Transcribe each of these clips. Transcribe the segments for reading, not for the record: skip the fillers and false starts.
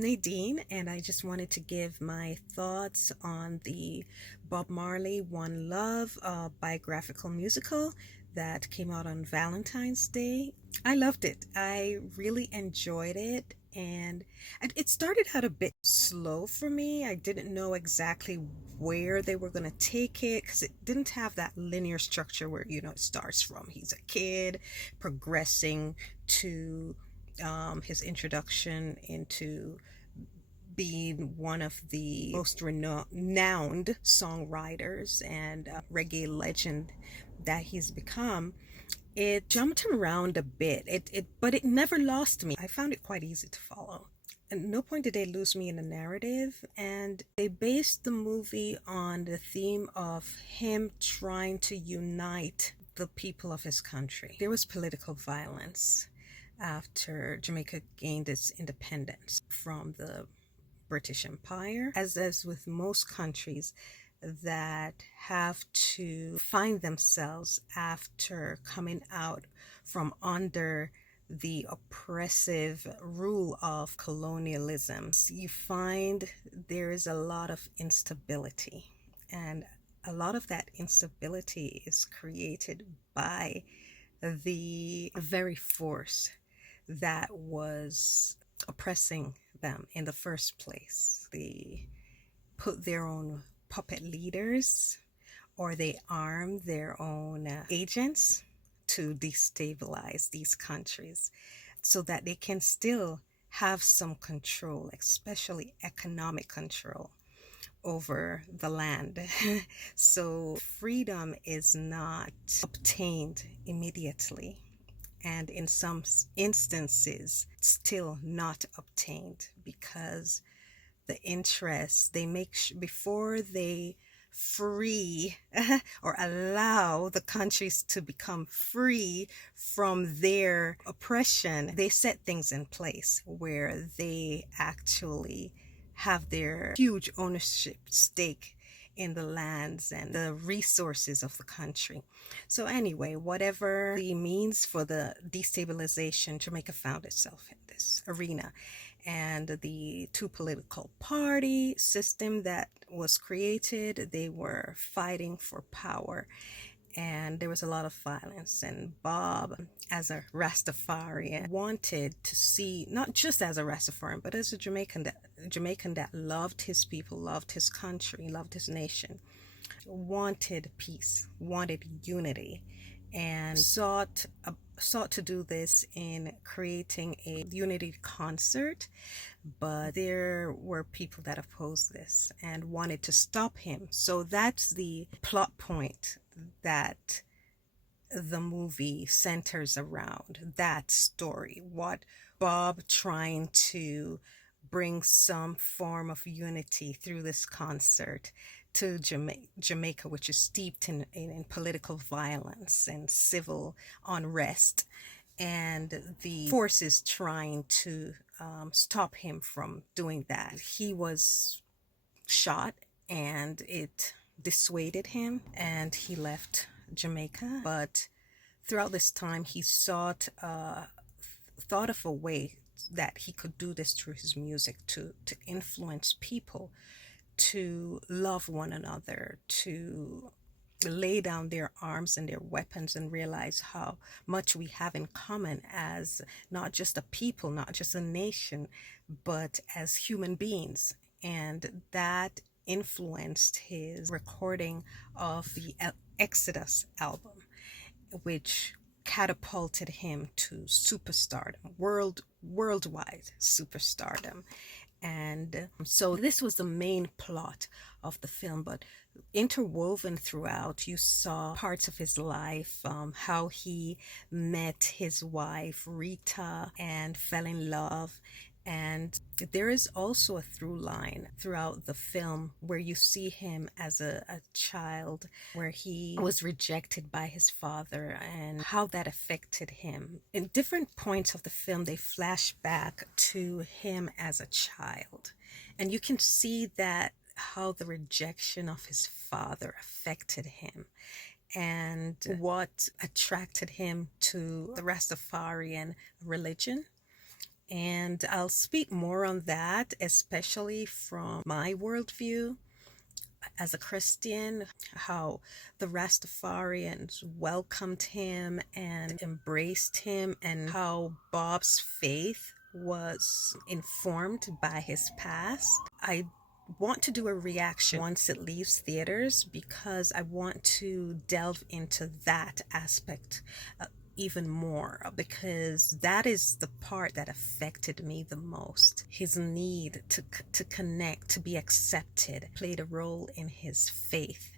I'm Nadine, and I just wanted to give my thoughts on the Bob Marley One Love biographical musical that came out on Valentine's Day. I loved it. I really enjoyed it, and it started out a bit slow for me. I didn't know exactly where they were going to take it because it didn't have that linear structure where, it starts from he's a kid progressing to his introduction into being one of the most renowned songwriters and reggae legend that he's become. It jumped around a bit. But it never lost me. I found it quite easy to follow. At no point did they lose me in the narrative, and they based the movie on the theme of him trying to unite the people of his country. There was political violence after Jamaica gained its independence from the British Empire, as with most countries that have to find themselves after coming out from under the oppressive rule of colonialism. You find there is a lot of instability, and a lot of that instability is created by the very force that was oppressing them in the first place. They put their own puppet leaders, or they arm their own agents to destabilize these countries so that they can still have some control, especially economic control over the land. So freedom is not obtained immediately, and in some instances still not obtained, because the interest they make before they free or allow the countries to become free from their oppression, they set things in place where they actually have their huge ownership stake in the lands and the resources of the country. So anyway, whatever the means for the destabilization, Jamaica found itself in this arena. And the two political party system that was created, they were fighting for power, and there was a lot of violence. And Bob, as a Rastafarian, wanted to see, not just as a Rastafarian, but as a Jamaican that loved his people, loved his country, loved his nation, wanted peace, wanted unity, and sought to do this in creating a unity concert. But there were people that opposed this and wanted to stop him. So that's the plot point that the movie centers around, that story. What Bob trying to bring some form of unity through this concert to Jamaica, which is steeped in political violence and civil unrest, and the forces trying to stop him from doing that. He was shot, and it dissuaded him, and he left Jamaica. But throughout this time, he thought of a way that he could do this through his music to influence people to love one another, to lay down their arms and their weapons and realize how much we have in common as not just a people, not just a nation, but as human beings. And that influenced his recording of the Exodus album, which catapulted him to superstardom, worldwide superstardom. And so this was the main plot of the film, but interwoven throughout, you saw parts of his life, how he met his wife Rita and fell in love. And there is also a through line throughout the film where you see him as a child, where he was rejected by his father and how that affected him. In different points of the film, they flash back to him as a child. And you can see that how the rejection of his father affected him, and what attracted him to the Rastafarian religion, And I'll speak more on that, especially from my worldview as a Christian, how the Rastafarians welcomed him and embraced him, and how Bob's faith was informed by his past. I want to do a reaction once it leaves theaters because I want to delve into that aspect even more, because that is the part that affected me the most. His need to connect, to be accepted, played a role in his faith.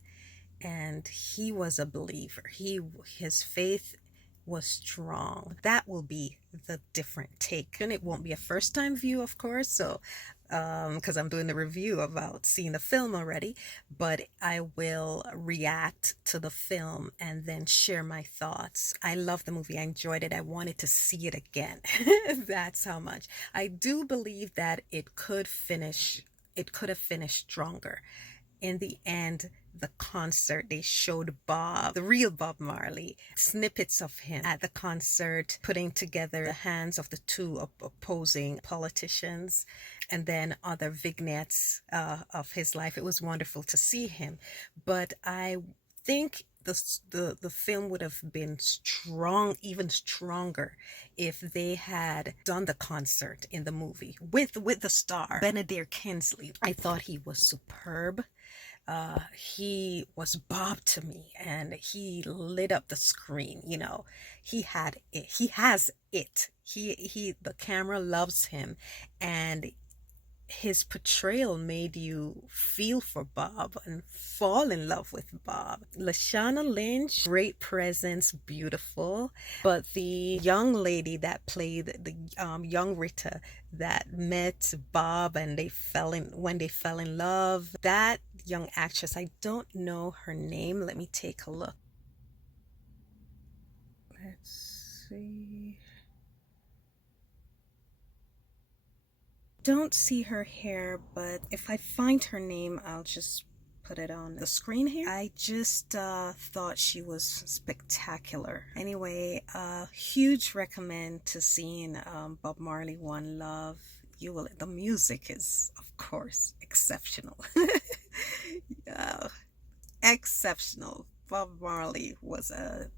And he was a believer. His faith was strong. That will be the different take. And it won't be a first time view, of course, so because I'm doing the review about seeing the film already, but I will react to the film and then share my thoughts. I love the movie. I enjoyed it. I wanted to see it again. That's how much. I do believe that it could have finished stronger. In the end, the concert, they showed Bob, the real Bob Marley, snippets of him at the concert, putting together the hands of the two opposing politicians, and then other vignettes of his life. It was wonderful to see him. But I think the film would have been even stronger if they had done the concert in the movie with the star Benedict Kinsley. I thought he was superb. He was Bob to me, and he lit up the screen. He had it. He has it. The camera loves him, and his portrayal made you feel for Bob and fall in love with Bob. Lashana Lynch, great presence, beautiful. But the young lady that played the young Rita that met Bob and when they fell in love, that young actress, I don't know her name. Let me take a look. Let's see. Don't see her hair, but if I find her name, I'll just put it on the screen here. I just thought she was spectacular. Anyway, huge recommend to seeing Bob Marley One Love. The music is, of course, exceptional. Exceptional. Bob Marley was a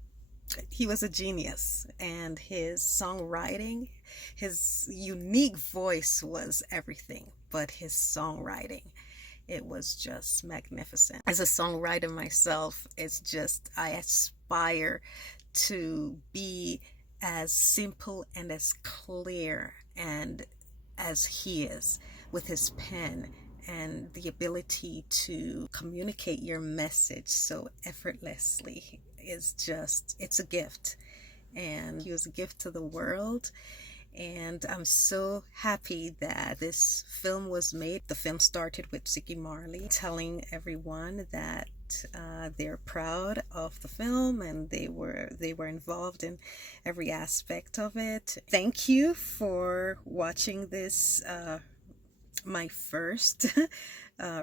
genius, and his songwriting, his unique voice was everything, but his songwriting, it was just magnificent. As a songwriter myself, I aspire to be as simple and as clear and as he is with his pen, and the ability to communicate your message so effortlessly it's a gift. And he was a gift to the world. And I'm so happy that this film was made. The film started with Ziggy Marley telling everyone that they're proud of the film, and they were involved in every aspect of it. Thank you for watching this my first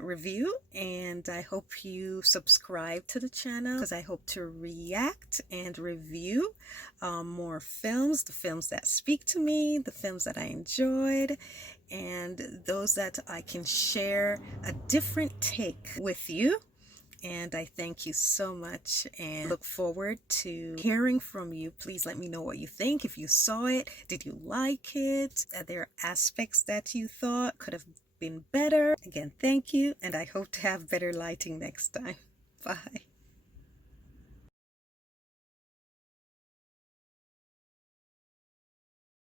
review, and I hope you subscribe to the channel, because I hope to react and review more films, the films that speak to me, the films that I enjoyed, and those that I can share a different take with you. And I thank you so much and look forward to hearing from you. Please let me know what you think. If you saw it, did you like it? Are there aspects that you thought could have been better? Again, thank you, and I hope to have better lighting next time. Bye.